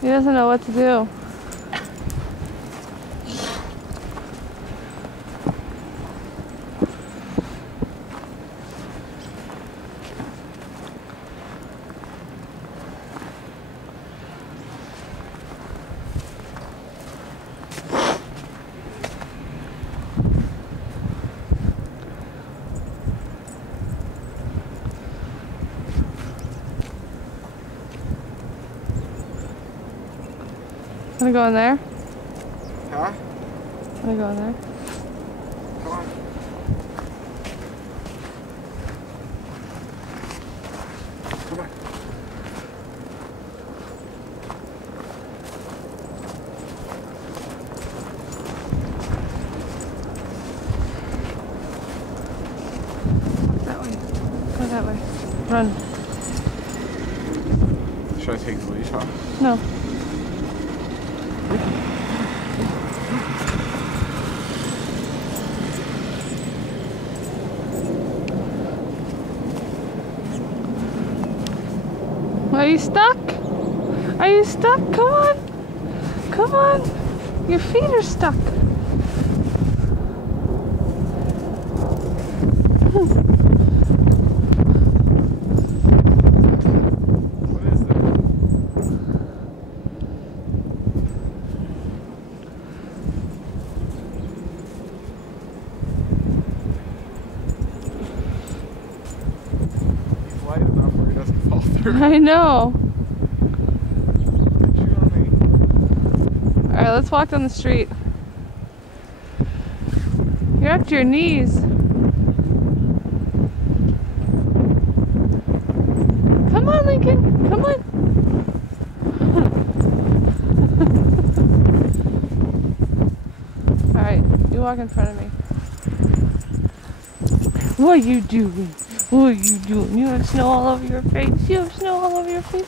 He doesn't know what to do. Wanna go in there? Huh? Wanna go in there? Come on. Come on. That way. Go that way. Run. Should I take the leash off? No. Are you stuck? Are you stuck? Come on. Come on. Your feet are stuck. What is that? He's light enough where he doesn't fall through. I know. Get you on me. Alright, let's walk down the street. You're up to your knees. Come on, Lincoln. Come on. Alright, you walk in front of me. What are you doing? What are you doing? You have snow all over your face. You have snow all over your face.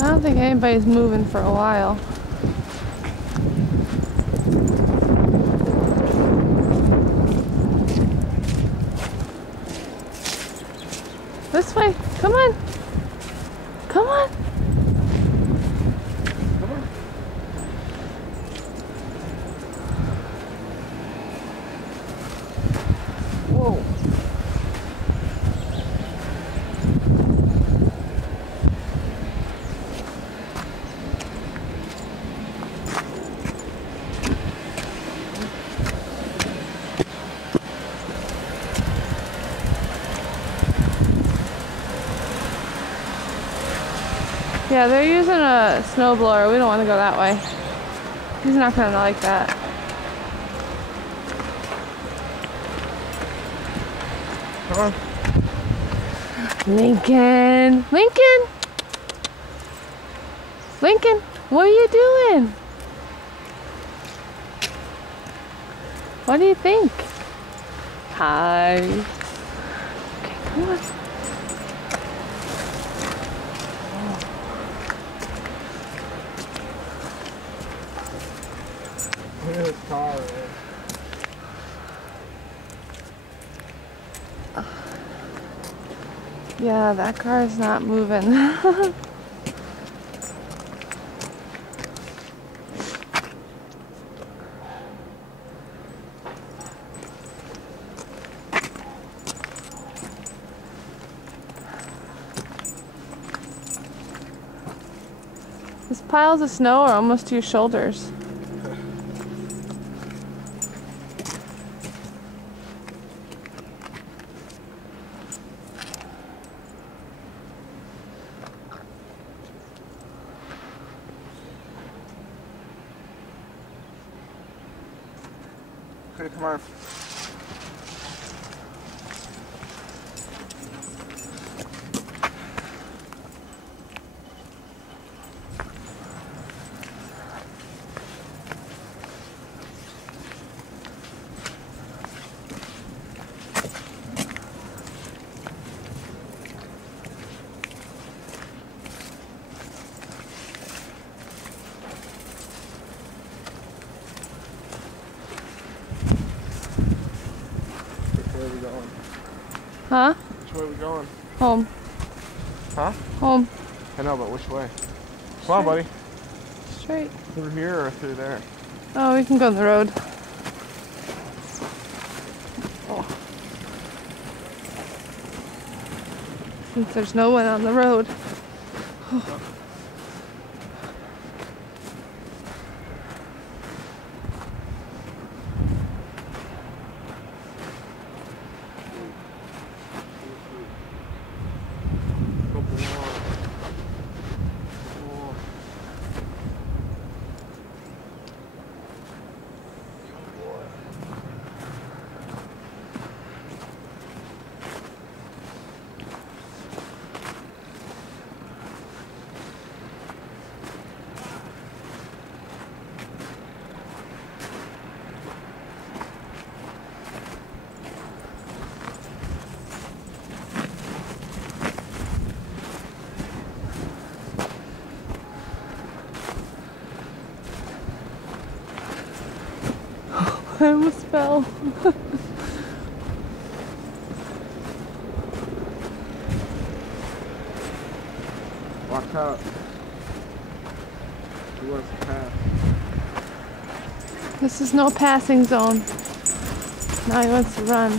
I don't think anybody's moving for a while. This way. Come on. Come on. Come on. Whoa. Yeah, they're using a snowblower. We don't want to go that way. He's not going to like that. Come on. Lincoln! Lincoln! Lincoln, what are you doing? What do you think? Hi. Okay, come on. Look at this car, man. Yeah, that car is not moving. These piles of snow are almost to your shoulders. Okay, come on. Huh? Which way we going? Home. Huh? Home. I know, but which way? Come on, buddy. Straight. Through here or through there? Oh, we can go on the road. Oh. Since there's no one on the road. I almost fell. Watch out. He wants to pass. This is no passing zone. Now he wants to run.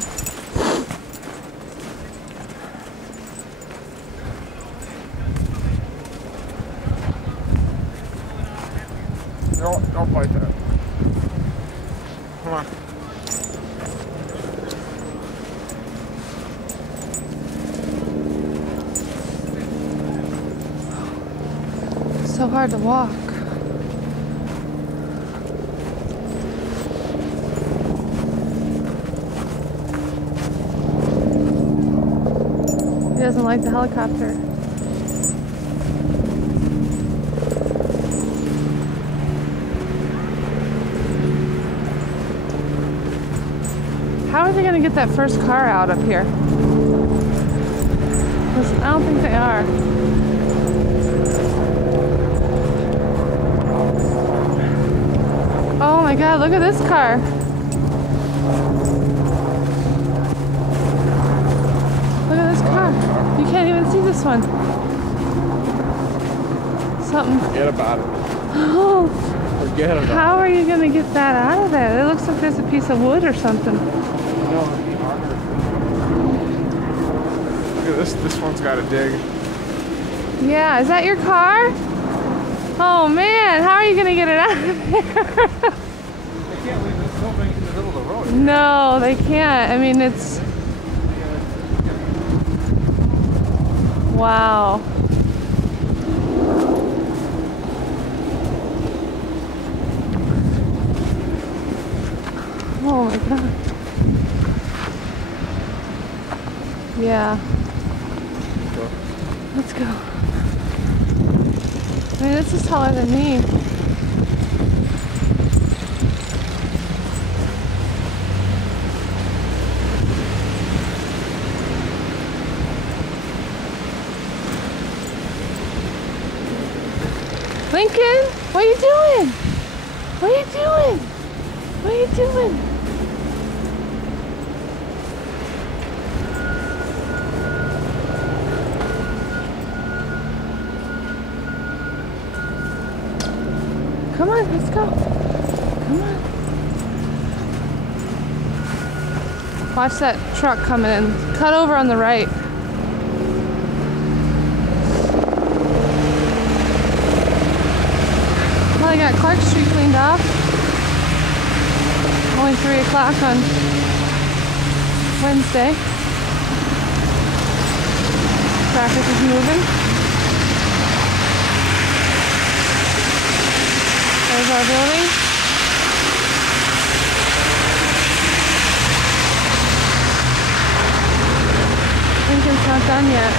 Don't fight that. Come on. So hard to walk. He doesn't like the helicopter. How are they going to get that first car out up here? 'Cause I don't think they are. Oh my god, look at this car. Look at this car. You can't even see this one. Something. Forget about it. Oh, Forget about it. how are you going to get that out of there? It looks like there's a piece of wood or something. No, it'd be harder. Look at this. This one's got to dig. Yeah, is that your car? Oh man, how are you going to get it out of there? They can't leave this snowbank in the middle of the road. No, they can't. I mean, it's... Wow. Oh my god. Yeah. Let's go. I mean, this is taller than me. Lincoln, what are you doing? What are you doing? What are you doing? Come on, let's go. Come on. Watch that truck coming in. Cut over on the right. Well, I got Clark Street cleaned off. Only 3 o'clock on Wednesday. Traffic is moving. There's our building. Lincoln's not done yet.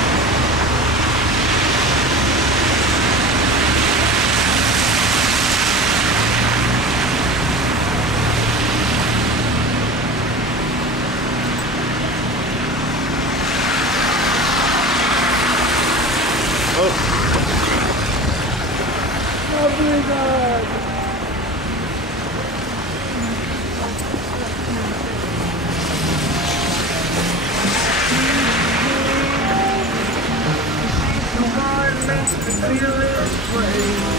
Oh my god! feel this way.